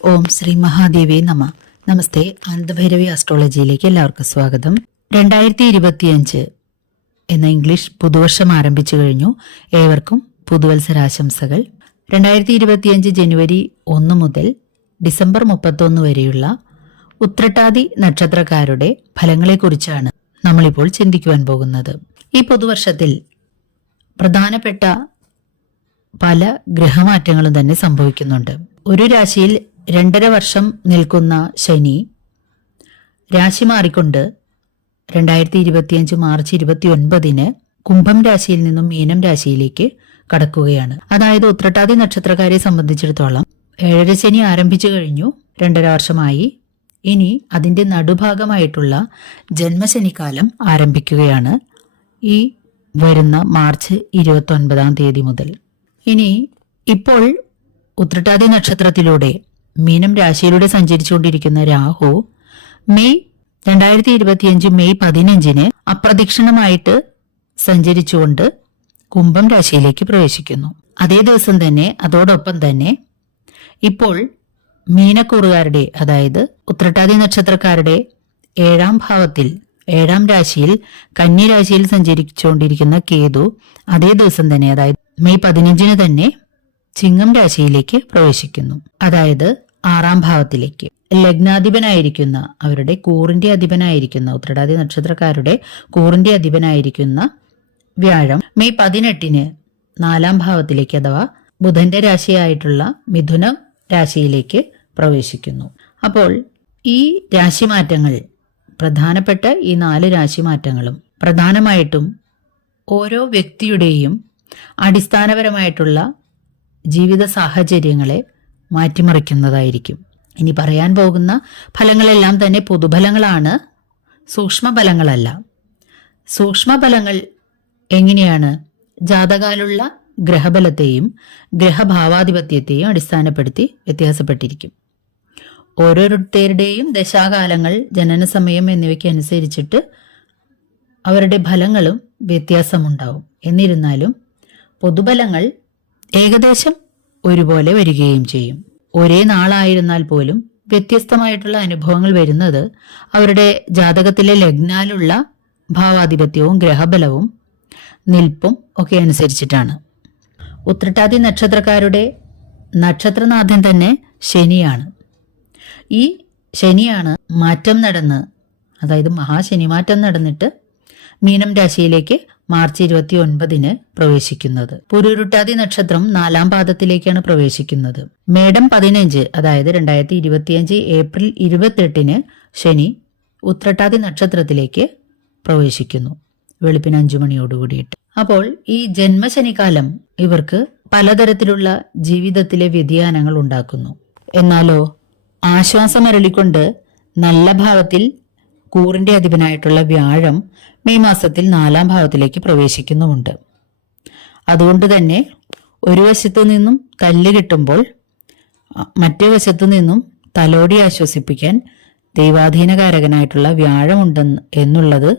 ഓം ശ്രീ മഹാദേവി നമ. നമസ്തേ അനന്തഭൈരവി അസ്ട്രോളജിയിലേക്ക് എല്ലാവർക്കും സ്വാഗതം. രണ്ടായിരത്തി ഇരുപത്തിയഞ്ച് എന്ന ഇംഗ്ലീഷ് പുതുവർഷം ആരംഭിച്ചു കഴിഞ്ഞു. ഏവർക്കും പുതുവത്സരാശംസകൾ. രണ്ടായിരത്തി ഇരുപത്തിയഞ്ച് ജനുവരി ഒന്ന് മുതൽ ഡിസംബർ മുപ്പത്തൊന്ന് വരെയുള്ള ഉത്രട്ടാതി നക്ഷത്രക്കാരുടെ ഫലങ്ങളെക്കുറിച്ചാണ് നമ്മളിപ്പോൾ ചിന്തിക്കുവാൻ പോകുന്നത്. ഈ പുതുവർഷത്തിൽ പ്രധാനപ്പെട്ട പല ഗ്രഹമാറ്റങ്ങളും തന്നെ സംഭവിക്കുന്നുണ്ട്. ഒരു രാശിയിൽ രണ്ടര വർഷം നിൽക്കുന്ന ശനി രാശി മാറിക്കൊണ്ട് രണ്ടായിരത്തി ഇരുപത്തിയഞ്ച് മാർച്ച് ഇരുപത്തി ഒൻപതിന് കുംഭം രാശിയിൽ നിന്നും മീനം രാശിയിലേക്ക് കടക്കുകയാണ്. അതായത് ഉത്രട്ടാതി നക്ഷത്രക്കാരെ സംബന്ധിച്ചിടത്തോളം ഏഴര ശനി ആരംഭിച്ചു കഴിഞ്ഞു രണ്ടര വർഷമായി. ഇനി അതിന്റെ നടുഭാഗമായിട്ടുള്ള ജന്മശനിക്കാലം ആരംഭിക്കുകയാണ് ഈ വരുന്ന മാർച്ച് ഇരുപത്തി ഒൻപതാം തീയതി മുതൽ. ഇനി ഇപ്പോൾ ഉത്രട്ടാതി നക്ഷത്രത്തിലൂടെ മീനം രാശിയിലൂടെ സഞ്ചരിച്ചുകൊണ്ടിരിക്കുന്ന രാഹു മെയ് രണ്ടായിരത്തി ഇരുപത്തിയഞ്ച് മെയ് പതിനഞ്ചിന് അപ്രദക്ഷിണമായിട്ട് സഞ്ചരിച്ചുകൊണ്ട് കുംഭം രാശിയിലേക്ക് പ്രവേശിക്കുന്നു. അതേ ദിവസം തന്നെ അതോടൊപ്പം തന്നെ ഇപ്പോൾ മീനക്കൂറുകാരുടെ അതായത് ഉത്രട്ടാതി നക്ഷത്രക്കാരുടെ ഏഴാം ഭാവത്തിൽ ഏഴാം രാശിയിൽ കന്നി രാശിയിൽ സഞ്ചരിച്ചുകൊണ്ടിരിക്കുന്ന കേതു അതേ ദിവസം തന്നെ അതായത് മെയ് പതിനഞ്ചിന് തന്നെ ചിങ്ങം രാശിയിലേക്ക് പ്രവേശിക്കുന്നു. അതായത് ആറാം ഭാവത്തിലേക്ക്. ലഗ്നാധിപനായിരിക്കുന്ന അവരുടെ കൂറിന്റെ അധിപനായിരിക്കുന്ന ഉത്രടാതി നക്ഷത്രക്കാരുടെ കൂറിന്റെ അധിപനായിരിക്കുന്ന വ്യാഴം മെയ് പതിനെട്ടിന് നാലാം ഭാവത്തിലേക്ക് അഥവാ ബുധന്റെ രാശിയായിട്ടുള്ള മിഥുന രാശിയിലേക്ക് പ്രവേശിക്കുന്നു. അപ്പോൾ ഈ രാശിമാറ്റങ്ങൾ പ്രധാനപ്പെട്ട ഈ നാല് രാശിമാറ്റങ്ങളും പ്രധാനമായിട്ടും ഓരോ വ്യക്തിയുടെയും അടിസ്ഥാനപരമായിട്ടുള്ള ജീവിത സാഹചര്യങ്ങളെ മാറ്റിമറിക്കുന്നതായിരിക്കും. ഇനി പറയാൻ പോകുന്ന ഫലങ്ങളെല്ലാം തന്നെ പൊതുഫലങ്ങളാണ് സൂക്ഷ്മഫലങ്ങളല്ല. സൂക്ഷ്മഫലങ്ങൾ എങ്ങനെയാണ്? ജാതകാലുള്ള ഗ്രഹബലത്തെയും ഗ്രഹഭാവാധിപത്യത്തെയും അടിസ്ഥാനപ്പെടുത്തി വ്യത്യാസപ്പെട്ടിരിക്കും. ഓരോരുത്തരുടെയും ദശാകാലങ്ങൾ ജനനസമയം എന്നിവയ്ക്ക് അനുസരിച്ചിട്ട് അവരുടെ ഫലങ്ങളും വ്യത്യാസമുണ്ടാവും. എന്നിരുന്നാലും പൊതുബലങ്ങൾ ഏകദേശം ഒരുപോലെ വരികയും ചെയ്യും. ഒരേ നാളായിരുന്നാൽ പോലും വ്യത്യസ്തമായിട്ടുള്ള അനുഭവങ്ങൾ വരുന്നത് അവരുടെ ജാതകത്തിലെ ലഗ്നാലുള്ള ഭാവാധിപത്യവും ഗ്രഹബലവും നിൽപ്പും ഒക്കെ അനുസരിച്ചിട്ടാണ്. ഉത്രട്ടാതി നക്ഷത്രക്കാരുടെ നക്ഷത്രനാഥൻ തന്നെ ശനിയാണ്. ഈ ശനിയാണ് മാറ്റം നടന്ന് അതായത് മഹാശനിമാറ്റം നടന്നിട്ട് മീനം രാശിയിലേക്ക് മാർച്ച് ഇരുപത്തി ഒൻപതിന് പ്രവേശിക്കുന്നത്. പുരുരുട്ടാതി നക്ഷത്രം നാലാം പാദത്തിലേക്കാണ് പ്രവേശിക്കുന്നത്. മേടം പതിനഞ്ച് അതായത് രണ്ടായിരത്തി ഇരുപത്തിയഞ്ച് ഏപ്രിൽ ഇരുപത്തെട്ടിന് ശനി ഉത്രട്ടാതി നക്ഷത്രത്തിലേക്ക് പ്രവേശിക്കുന്നു. വെളുപ്പിന് അഞ്ചു മണിയോടുകൂടിയിട്ട് അപ്പോൾ ഈ ജന്മശനിക്കാലം ഇവർക്ക് പലതരത്തിലുള്ള ജീവിതത്തിലെ വ്യതിയാനങ്ങൾ ഉണ്ടാക്കുന്നു. എന്നാലോ ആശ്വാസമരളിക്കൊണ്ട് നല്ല ഭാവത്തിൽ കൂറിന്റെ അധിപനായിട്ടുള്ള വ്യാഴം മെയ് മാസത്തിൽ നാലാം ഭാവത്തിലേക്ക് പ്രവേശിക്കുന്നുമുണ്ട്. അതുകൊണ്ട് തന്നെ ഒരു വശത്തു നിന്നും തല്ല് കിട്ടുമ്പോൾ മറ്റേ വശത്തു നിന്നും തലോടി ആശ്വസിപ്പിക്കാൻ ദൈവാധീനകാരകനായിട്ടുള്ള വ്യാഴമുണ്ടെന്ന് എന്നുള്ളത്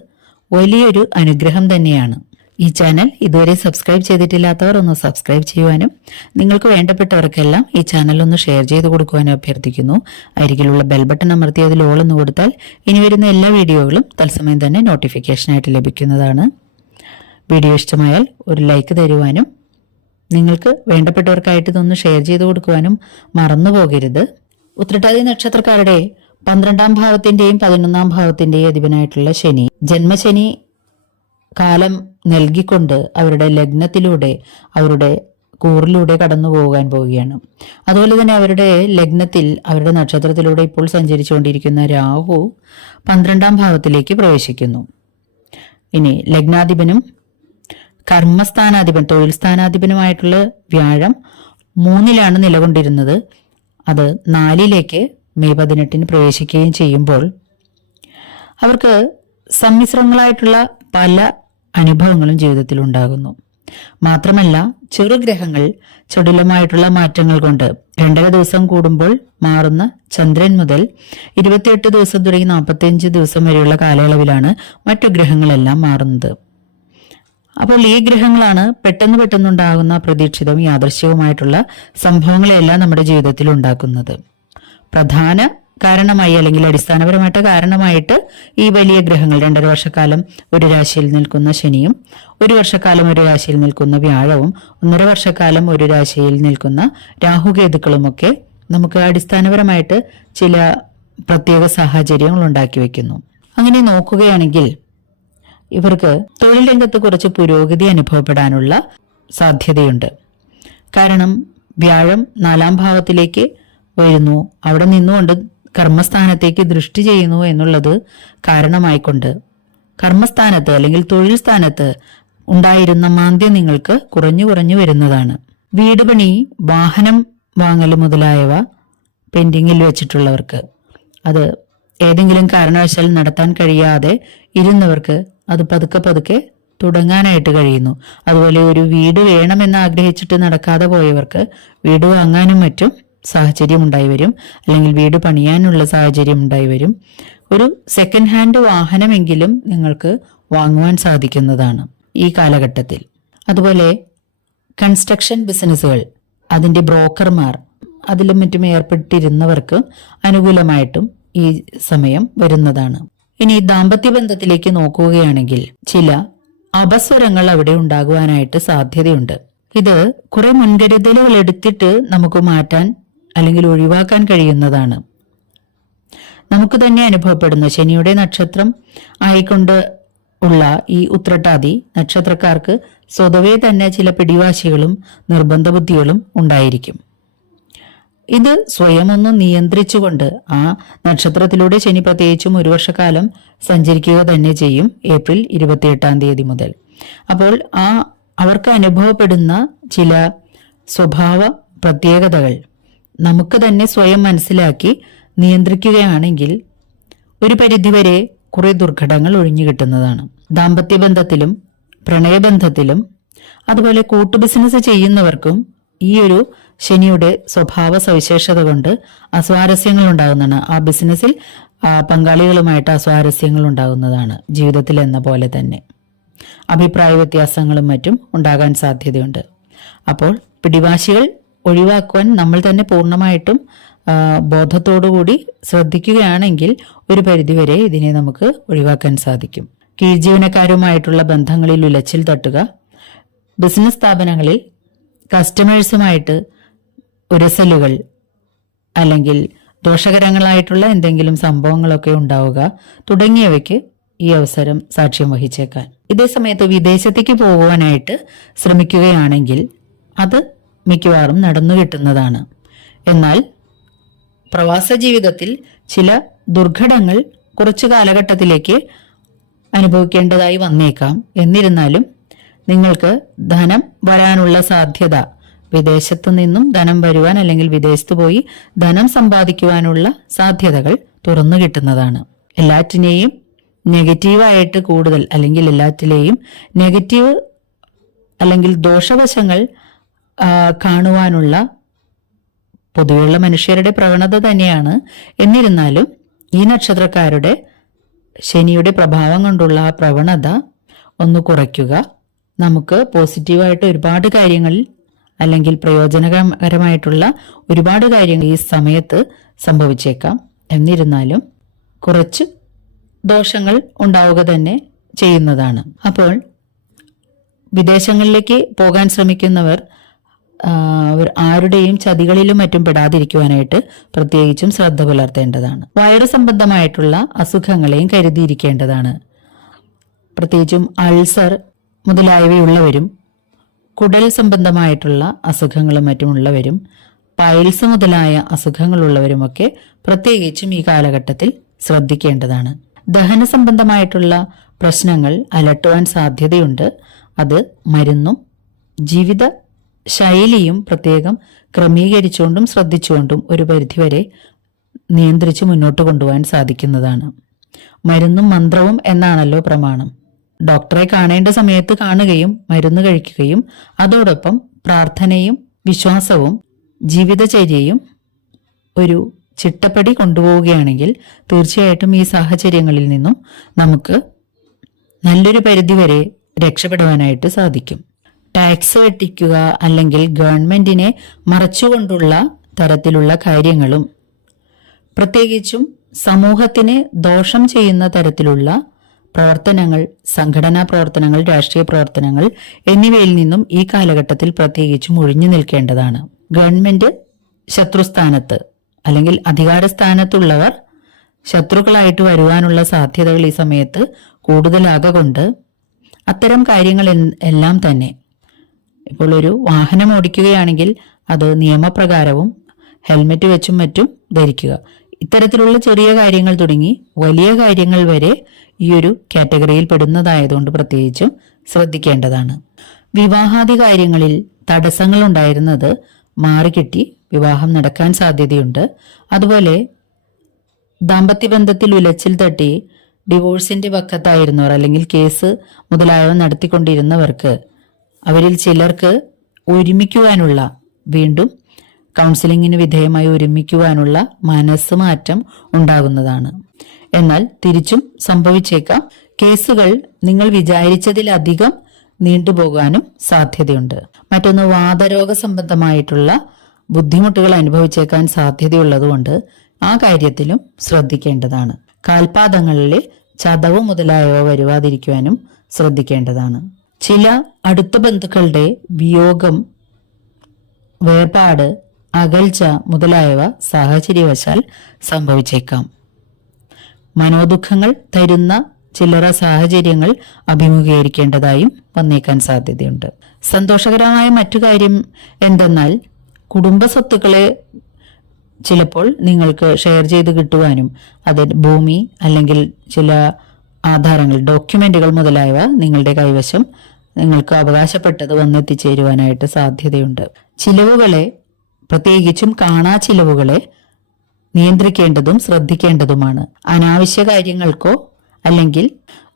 വലിയൊരു അനുഗ്രഹം തന്നെയാണ്. ഈ ചാനൽ ഇതുവരെ സബ്സ്ക്രൈബ് ചെയ്തിട്ടില്ലാത്തവർ ഒന്ന് സബ്സ്ക്രൈബ് ചെയ്യുവാനും നിങ്ങൾക്ക് വേണ്ടപ്പെട്ടവർക്കെല്ലാം ഈ ചാനൽ ഒന്ന് ഷെയർ ചെയ്ത് കൊടുക്കുവാനും അഭ്യർത്ഥിക്കുന്നു. അരികിലുള്ള ബെൽ ബട്ടൺ അമർത്തി അതിൽ ഓൾ കൊടുത്താൽ ഇനി വരുന്ന എല്ലാ വീഡിയോകളും തത്സമയം തന്നെ നോട്ടിഫിക്കേഷനായിട്ട് ലഭിക്കുന്നതാണ്. വീഡിയോ ഇഷ്ടമായാൽ ഒരു ലൈക്ക് തരുവാനും നിങ്ങൾക്ക് വേണ്ടപ്പെട്ടവർക്കായിട്ട് ഇതൊന്ന് ഷെയർ ചെയ്ത് കൊടുക്കുവാനും മറന്നു പോകരുത്. ഉത്രട്ടാതി നക്ഷത്രക്കാരുടെ പന്ത്രണ്ടാം ഭാവത്തിന്റെയും പതിനൊന്നാം ഭാവത്തിന്റെയും അധിപനായിട്ടുള്ള ശനി. ജന്മശനി കാലം നൽകിക്കൊണ്ട് അവരുടെ ലഗ്നത്തിലൂടെ അവരുടെ കൂറിലൂടെ കടന്നു പോകാൻ പോവുകയാണ്. അതുപോലെ തന്നെ അവരുടെ ലഗ്നത്തിൽ അവരുടെ നക്ഷത്രത്തിലൂടെ ഇപ്പോൾ സഞ്ചരിച്ചുകൊണ്ടിരിക്കുന്ന രാഹു പന്ത്രണ്ടാം ഭാവത്തിലേക്ക് പ്രവേശിക്കുന്നു. ഇനി ലഗ്നാധിപനും കർമ്മസ്ഥാനാധിപൻ തൊഴിൽ സ്ഥാനാധിപനുമായിട്ടുള്ള വ്യാഴം മൂന്നിലാണ് നിലകൊണ്ടിരുന്നത്. അത് നാലിലേക്ക് മെയ് പതിനെട്ടിന് പ്രവേശിക്കുകയും ചെയ്യുമ്പോൾ അവർക്ക് സമ്മിശ്രങ്ങളായിട്ടുള്ള പല അനുഭവങ്ങളും ജീവിതത്തിൽ ഉണ്ടാകുന്നു മാത്രമല്ല ചെറുഗ്രഹങ്ങൾ ചടുലമായിട്ടുള്ള മാറ്റങ്ങൾ കൊണ്ട് രണ്ടര ദിവസം കൂടുമ്പോൾ മാറുന്ന ചന്ദ്രൻ മുതൽ ഇരുപത്തിയെട്ട് ദിവസം തുടങ്ങി നാൽപ്പത്തിയഞ്ച് ദിവസം വരെയുള്ള കാലയളവിലാണ് മറ്റു ഗ്രഹങ്ങളെല്ലാം മാറുന്നത്. അപ്പോൾ ഈ ഗ്രഹങ്ങളാണ് പെട്ടെന്ന് പെട്ടെന്നുണ്ടാകുന്ന പ്രതീക്ഷിതവും യാദൃശ്യവുമായിട്ടുള്ള സംഭവങ്ങളെല്ലാം നമ്മുടെ ജീവിതത്തിൽ ഉണ്ടാക്കുന്നത്. പ്രധാന കാരണമായി അല്ലെങ്കിൽ അടിസ്ഥാനപരമായിട്ട് കാരണമായിട്ട് ഈ വലിയ ഗ്രഹങ്ങൾ രണ്ടര വർഷക്കാലം ഒരു രാശിയിൽ നിൽക്കുന്ന ശനിയും ഒരു വർഷക്കാലം ഒരു രാശിയിൽ നിൽക്കുന്ന വ്യാഴവും ഒന്നര വർഷക്കാലം ഒരു രാശിയിൽ നിൽക്കുന്ന രാഹുകേതുക്കളുമൊക്കെ നമുക്ക് അടിസ്ഥാനപരമായിട്ട് ചില പ്രത്യേക സാഹചര്യങ്ങൾ ഉണ്ടാക്കി വെക്കുന്നു. അങ്ങനെ നോക്കുകയാണെങ്കിൽ ഇവർക്ക് തൊഴിൽ രംഗത്ത് കുറച്ച് പുരോഗതി അനുഭവപ്പെടാനുള്ള സാധ്യതയുണ്ട്. കാരണം വ്യാഴം നാലാം ഭാവത്തിലേക്ക് വരുന്നു അവിടെ നിന്നുകൊണ്ട് കർമ്മസ്ഥാനത്തേക്ക് ദൃഷ്ടി ചെയ്യുന്നു എന്നുള്ളത് കാരണമായിക്കൊണ്ട്. കർമ്മസ്ഥാനത്ത് അല്ലെങ്കിൽ തൊഴിൽ സ്ഥാനത്ത് ഉണ്ടായിരുന്ന മാന്ദ്യം നിങ്ങൾക്ക് കുറഞ്ഞു കുറഞ്ഞു വരുന്നതാണ്. വീട് പണി വാഹനം വാങ്ങൽ മുതലായവ പെൻഡിങ്ങിൽ വെച്ചിട്ടുള്ളവർക്ക്. അത് ഏതെങ്കിലും കാരണവശാൽ നടത്താൻ കഴിയാതെ ഇരുന്നവർക്ക് അത് പതുക്കെ പതുക്കെ തുടങ്ങാനായിട്ട് കഴിയുന്നു. അതുപോലെ ഒരു വീട് വേണമെന്ന് ആഗ്രഹിച്ചിട്ട് നടക്കാതെ പോയവർക്ക് വീട് വാങ്ങാനും മറ്റും സാഹചര്യം ഉണ്ടായി വരും അല്ലെങ്കിൽ വീട് പണിയാനുള്ള സാഹചര്യം ഉണ്ടായി വരും ഒരു സെക്കൻഡ് ഹാൻഡ് വാഹനമെങ്കിലും നിങ്ങൾക്ക് വാങ്ങുവാൻ സാധിക്കുന്നതാണ് ഈ കാലഘട്ടത്തിൽ. അതുപോലെ കൺസ്ട്രക്ഷൻ ബിസിനസ്സുകൾ അതിന്റെ ബ്രോക്കർമാർ അതിലും മറ്റും ഏർപ്പെട്ടിരുന്നവർക്ക് അനുകൂലമായിട്ടും ഈ സമയം വരുന്നതാണ്. ഇനി ദാമ്പത്യ ബന്ധത്തിലേക്ക് നോക്കുകയാണെങ്കിൽ ചില അപസ്വരങ്ങൾ അവിടെ ഉണ്ടാകുവാനായിട്ട് സാധ്യതയുണ്ട്. ഇത് കുറെ മുൻകരുതലുകൾ എടുത്തിട്ട് നമുക്ക് മാറ്റാൻ അല്ലെങ്കിൽ ഒഴിവാക്കാൻ കഴിയുന്നതാണ്. നമുക്ക് തന്നെ അനുഭവപ്പെടുന്ന. ശനിയുടെ നക്ഷത്രം ആയിക്കൊണ്ട് ഉള്ള ഈ ഉത്രട്ടാതി നക്ഷത്രക്കാർക്ക് സ്വതവേ തന്നെ ചില പിടിവാശികളും നിർബന്ധ ബുദ്ധികളും ഉണ്ടായിരിക്കും. ഇത് സ്വയം ഒന്ന് നിയന്ത്രിച്ചുകൊണ്ട് ആ നക്ഷത്രത്തിലൂടെ ശനി പ്രത്യേകിച്ചും ഒരു വർഷക്കാലം സഞ്ചരിക്കുക തന്നെ ചെയ്യും ഏപ്രിൽ ഇരുപത്തിയെട്ടാം തീയതി മുതൽ. അപ്പോൾ ആ അവർക്ക് അനുഭവപ്പെടുന്ന ചില സ്വഭാവ പ്രത്യേകതകൾ നമുക്ക് തന്നെ സ്വയം മനസ്സിലാക്കി നിയന്ത്രിക്കുകയാണെങ്കിൽ ഒരു പരിധിവരെ കുറെ ദുർഘടങ്ങൾ ഒഴിഞ്ഞു കിട്ടുന്നതാണ്. ദാമ്പത്യ ബന്ധത്തിലും പ്രണയബന്ധത്തിലും അതുപോലെ കൂട്ടു ബിസിനസ് ചെയ്യുന്നവർക്കും ഈ ഒരു ശനിയുടെ സ്വഭാവ സവിശേഷത കൊണ്ട് അസ്വാരസ്യങ്ങൾ ഉണ്ടാകുന്നതാണ്. ആ ബിസിനസ്സിൽ പങ്കാളികളുമായിട്ട് അസ്വാരസ്യങ്ങൾ ഉണ്ടാകുന്നതാണ് ജീവിതത്തിൽ എന്ന പോലെ തന്നെ. അഭിപ്രായ വ്യത്യാസങ്ങളും മറ്റും ഉണ്ടാകാൻ സാധ്യതയുണ്ട്. അപ്പോൾ പിടിവാശികൾ ഒഴിവാക്കുവാൻ നമ്മൾ തന്നെ പൂർണമായിട്ടും ബോധത്തോടുകൂടി ശ്രദ്ധിക്കുകയാണെങ്കിൽ ഒരു പരിധിവരെ ഇതിനെ നമുക്ക് ഒഴിവാക്കാൻ സാധിക്കും. കീഴ്ജീവനക്കാരുമായിട്ടുള്ള ബന്ധങ്ങളിൽ ഉലച്ചിൽ തട്ടുക ബിസിനസ് സ്ഥാപനങ്ങളിൽ കസ്റ്റമേഴ്സുമായിട്ട് ഉരസലുകൾ അല്ലെങ്കിൽ ദോഷകരങ്ങളായിട്ടുള്ള എന്തെങ്കിലും സംഭവങ്ങളൊക്കെ ഉണ്ടാവുക തുടങ്ങിയവയ്ക്ക് ഈ അവസരം സാക്ഷ്യം വഹിച്ചേക്കാൻ. ഇതേ സമയത്ത് വിദേശത്തേക്ക് പോകുവാനായിട്ട് ശ്രമിക്കുകയാണെങ്കിൽ അത് മിക്കവാറും നടന്നു കിട്ടുന്നതാണ്. എന്നാൽ പ്രവാസ ജീവിതത്തിൽ ചില ദുർഘടങ്ങൾ കുറച്ചു കാലഘട്ടത്തിലേക്ക് അനുഭവിക്കേണ്ടതായി വന്നേക്കാം. എന്നിരുന്നാലും നിങ്ങൾക്ക് ധനം വരാനുള്ള സാധ്യത വിദേശത്തു നിന്നും ധനം വരുവാൻ അല്ലെങ്കിൽ വിദേശത്ത് പോയി ധനം സമ്പാദിക്കുവാനുള്ള സാധ്യതകൾ തുറന്നു കിട്ടുന്നതാണ്. എല്ലാറ്റിനെയും നെഗറ്റീവായിട്ട് കൂടുതൽ അല്ലെങ്കിൽ എല്ലാറ്റിലെയും നെഗറ്റീവ് അല്ലെങ്കിൽ ദോഷവശങ്ങൾ കാണുവാനുള്ള പൊതുവെയുള്ള മനുഷ്യരുടെ പ്രവണത തന്നെയാണ്. എന്നിരുന്നാലും ഈ നക്ഷത്രക്കാരുടെ ശനിയുടെ പ്രഭാവം കൊണ്ടുള്ള ആ പ്രവണത ഒന്ന് കുറയ്ക്കുക. നമുക്ക് പോസിറ്റീവായിട്ട് ഒരുപാട് കാര്യങ്ങളിൽ അല്ലെങ്കിൽ പ്രയോജനകരമായിട്ടുള്ള ഒരുപാട് കാര്യങ്ങൾ ഈ സമയത്ത് സംഭവിച്ചേക്കാം. എന്നിരുന്നാലും കുറച്ച് ദോഷങ്ങൾ ഉണ്ടാവുക തന്നെ ചെയ്യുന്നതാണ്. അപ്പോൾ വിദേശങ്ങളിലേക്ക് പോകാൻ ശ്രമിക്കുന്നവർ ആരുടെയും ചതികളിലും മറ്റും പെടാതിരിക്കുവാനായിട്ട് പ്രത്യേകിച്ചും ശ്രദ്ധ പുലർത്തേണ്ടതാണ്. വയറു സംബന്ധമായിട്ടുള്ള അസുഖങ്ങളെയും കരുതിയിരിക്കേണ്ടതാണ്. പ്രത്യേകിച്ചും അൾസർ മുതലായവയുള്ളവരും കുടൽ സംബന്ധമായിട്ടുള്ള അസുഖങ്ങളും മറ്റുമുള്ളവരും പൈൽസ് മുതലായ അസുഖങ്ങളുള്ളവരുമൊക്കെ പ്രത്യേകിച്ചും ഈ കാലഘട്ടത്തിൽ ശ്രദ്ധിക്കേണ്ടതാണ്. ദഹന സംബന്ധമായിട്ടുള്ള പ്രശ്നങ്ങൾ അലട്ടുവാൻ സാധ്യതയുണ്ട്. അത് മരുന്നും ജീവിത ശൈലിയും പ്രത്യേകം ക്രമീകരിച്ചുകൊണ്ടും ശ്രദ്ധിച്ചുകൊണ്ടും ഒരു പരിധിവരെ നിയന്ത്രിച്ച് മുന്നോട്ട് കൊണ്ടുപോകാൻ സാധിക്കുന്നതാണ്. മരുന്നും മന്ത്രവും എന്നാണല്ലോ പ്രമാണം. ഡോക്ടറെ കാണേണ്ട സമയത്ത് കാണുകയും മരുന്ന് കഴിക്കുകയും അതോടൊപ്പം പ്രാർത്ഥനയും വിശ്വാസവും ജീവിതചര്യയും ഒരു ചിട്ടപ്പടി കൊണ്ടുപോവുകയാണെങ്കിൽ തീർച്ചയായിട്ടും ഈ സാഹചര്യങ്ങളിൽ നിന്നും നമുക്ക് നല്ലൊരു പരിധിവരെ രക്ഷപ്പെടുവാനായിട്ട് സാധിക്കും. ടാക്സ് വെട്ടിക്കുക അല്ലെങ്കിൽ ഗവൺമെന്റിനെ മറച്ചുകൊണ്ടുള്ള തരത്തിലുള്ള കാര്യങ്ങളും. പ്രത്യേകിച്ചും സമൂഹത്തിന് ദോഷം ചെയ്യുന്ന തരത്തിലുള്ള പ്രവർത്തനങ്ങൾ സംഘടനാ പ്രവർത്തനങ്ങൾ രാഷ്ട്രീയ പ്രവർത്തനങ്ങൾ എന്നിവയിൽ നിന്നും ഈ കാലഘട്ടത്തിൽ പ്രത്യേകിച്ചും ഒഴിഞ്ഞു നിൽക്കേണ്ടതാണ്. ഗവൺമെന്റ് ശത്രുസ്ഥാനത്ത് അല്ലെങ്കിൽ അധികാരസ്ഥാനത്തുള്ളവർ ശത്രുക്കളായിട്ട് വരുവാനുള്ള സാധ്യതകൾ ഈ സമയത്ത് കൂടുതലാകൊണ്ട് അത്തരം കാര്യങ്ങൾ എല്ലാം തന്നെ ഇപ്പോൾ ഒരു വാഹനം ഓടിക്കുകയാണെങ്കിൽ അത് നിയമപ്രകാരവും ഹെൽമെറ്റ് വെച്ചും മറ്റും ധരിക്കുക. ഇത്തരത്തിലുള്ള ചെറിയ കാര്യങ്ങൾ തുടങ്ങി വലിയ കാര്യങ്ങൾ വരെ ഈ ഒരു കാറ്റഗറിയിൽ പെടുന്നതായതുകൊണ്ട് പ്രത്യേകിച്ചും ശ്രദ്ധിക്കേണ്ടതാണ്. വിവാഹാദി കാര്യങ്ങളിൽ തടസ്സങ്ങൾ ഉണ്ടായിരുന്നത് മാറിക്കിട്ടി വിവാഹം നടക്കാൻ സാധ്യതയുണ്ട്. അതുപോലെ ദാമ്പത്യ ബന്ധത്തിൽ ഉലച്ചിൽ തട്ടി ഡിവോഴ്സിന്റെ പക്കത്തായിരുന്നവർ അല്ലെങ്കിൽ കേസ് മുതലായവ നടത്തിക്കൊണ്ടിരുന്നവർക്ക് അവരിൽ ചിലർക്ക് ഒരുമിക്കുവാനുള്ള വീണ്ടും കൗൺസിലിങ്ങിന് വിധേയമായി ഒരുമിക്കുവാനുള്ള മനസ്സ് മാറ്റം ഉണ്ടാകുന്നതാണ്. എന്നാൽ തിരിച്ചും സംഭവിച്ചേക്കാം. കേസുകൾ നിങ്ങൾ വിചാരിച്ചതിലധികം നീണ്ടുപോകാനും സാധ്യതയുണ്ട്. മറ്റൊന്ന് വാദരോഗ സംബന്ധമായിട്ടുള്ള ബുദ്ധിമുട്ടുകൾ അനുഭവിച്ചേക്കാൻ സാധ്യതയുള്ളതുകൊണ്ട് ആ കാര്യത്തിലും ശ്രദ്ധിക്കേണ്ടതാണ്. കാൽപാദങ്ങളിലെ ചതവ് മുതലായവ വരുവാതിരിക്കുവാനും ശ്രദ്ധിക്കേണ്ടതാണ്. ചില അടുത്ത ബന്ധുക്കളുടെ വിയോഗം വേർപാട് അകൽച്ച മുതലായവ സാഹചര്യവശാൽ സംഭവിച്ചേക്കാം. മനോദുഃഖങ്ങൾ തരുന്ന ചില്ലറ സാഹചര്യങ്ങൾ അഭിമുഖീകരിക്കേണ്ടതായും വന്നേക്കാൻ സാധ്യതയുണ്ട്. സന്തോഷകരമായ മറ്റു കാര്യം എന്തെന്നാൽ കുടുംബ സ്വത്തുക്കളെ ചിലപ്പോൾ നിങ്ങൾക്ക് ഷെയർ ചെയ്ത് കിട്ടുവാനും അത് ഭൂമി അല്ലെങ്കിൽ ചില ആധാരങ്ങൾ ഡോക്യുമെന്റുകൾ മുതലായവ നിങ്ങളുടെ കൈവശം നിങ്ങൾക്ക് അവകാശപ്പെട്ടത് വന്നെത്തിച്ചേരുവാനായിട്ട് സാധ്യതയുണ്ട്. ചിലവുകളെ പ്രത്യേകിച്ചും കാണാ ചിലവുകളെ നിയന്ത്രിക്കേണ്ടതും ശ്രദ്ധിക്കേണ്ടതുമാണ്. അനാവശ്യ കാര്യങ്ങൾക്കോ അല്ലെങ്കിൽ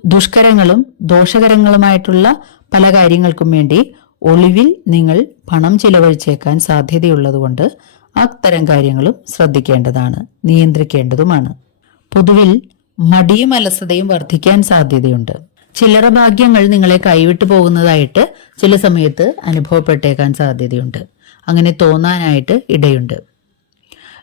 ദുഷ്കരങ്ങളും ദോഷകരങ്ങളുമായിട്ടുള്ള പല കാര്യങ്ങൾക്കും വേണ്ടി ഒളിവിൽ നിങ്ങൾ പണം ചിലവഴിച്ചേക്കാൻ സാധ്യതയുള്ളതുകൊണ്ട് അത്തരം കാര്യങ്ങളും ശ്രദ്ധിക്കേണ്ടതാണ് നിയന്ത്രിക്കേണ്ടതുമാണ്. പൊതുവിൽ മടിയും അലസതയും വർദ്ധിക്കാൻ സാധ്യതയുണ്ട്. ചില്ലറ ഭാഗ്യങ്ങൾ നിങ്ങളെ കൈവിട്ടു പോകുന്നതായിട്ട് ചില സമയത്ത് അനുഭവപ്പെട്ടേക്കാൻ സാധ്യതയുണ്ട്. അങ്ങനെ തോന്നാനായിട്ട് ഇടയുണ്ട്.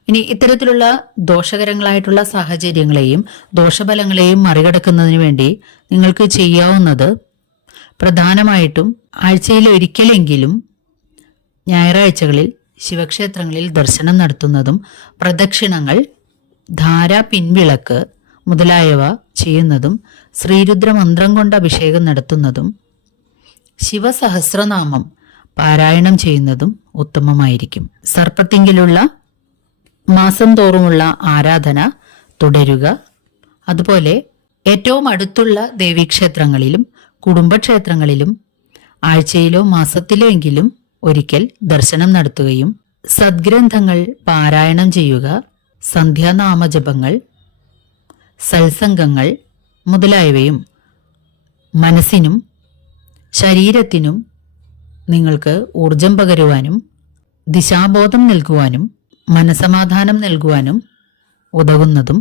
ഇനി ഇത്തരത്തിലുള്ള ദോഷകരങ്ങളായിട്ടുള്ള സാഹചര്യങ്ങളെയും ദോഷഫലങ്ങളെയും മറികടക്കുന്നതിന് വേണ്ടി നിങ്ങൾക്ക് ചെയ്യാവുന്നത് പ്രധാനമായിട്ടും ആഴ്ചയിൽ ഒരിക്കലെങ്കിലും ഞായറാഴ്ചകളിൽ ശിവക്ഷേത്രങ്ങളിൽ ദർശനം നടത്തുന്നതും പ്രദക്ഷിണങ്ങൾ ധാര പിൻവിളക്ക് മുതലായവ ചെയ്യുന്നതും ശ്രീരുദ്രമന്ത്രം കൊണ്ട് അഭിഷേകം നടത്തുന്നതും ശിവസഹസ്രനാമം പാരായണം ചെയ്യുന്നതും ഉത്തമമായിരിക്കും. സർപ്പത്തിങ്കിലുള്ള മാസം തോറുമുള്ള ആരാധന തുടരുക. അതുപോലെ ഏറ്റവും അടുത്തുള്ള ദേവീക്ഷേത്രങ്ങളിലും കുടുംബക്ഷേത്രങ്ങളിലും ആഴ്ചയിലോ മാസത്തിലോ എങ്കിലും ഒരിക്കൽ ദർശനം നടത്തുകയും സദ്ഗ്രന്ഥങ്ങൾ പാരായണം ചെയ്യുക സന്ധ്യാനാമജപങ്ങൾ സത്സംഗങ്ങൾ മുതലായവയും മനസ്സിനും ശരീരത്തിനും നിങ്ങൾക്ക് ഊർജം പകരുവാനും ദിശാബോധം നൽകുവാനും മനസമാധാനം നൽകുവാനും ഉതകുന്നതും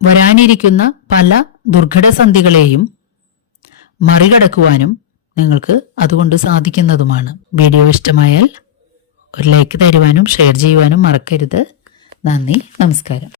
വരാനിരിക്കുന്ന പല ദുർഘടസന്ധികളെയും മറികടക്കുവാനും നിങ്ങൾക്ക് അതുകൊണ്ട് സാധിക്കുന്നതുമാണ്. വീഡിയോ ഇഷ്ടമായാൽ ഒരു ലൈക്ക് തരുവാനും ഷെയർ ചെയ്യുവാനും മറക്കരുത്. നന്ദി നമസ്കാരം.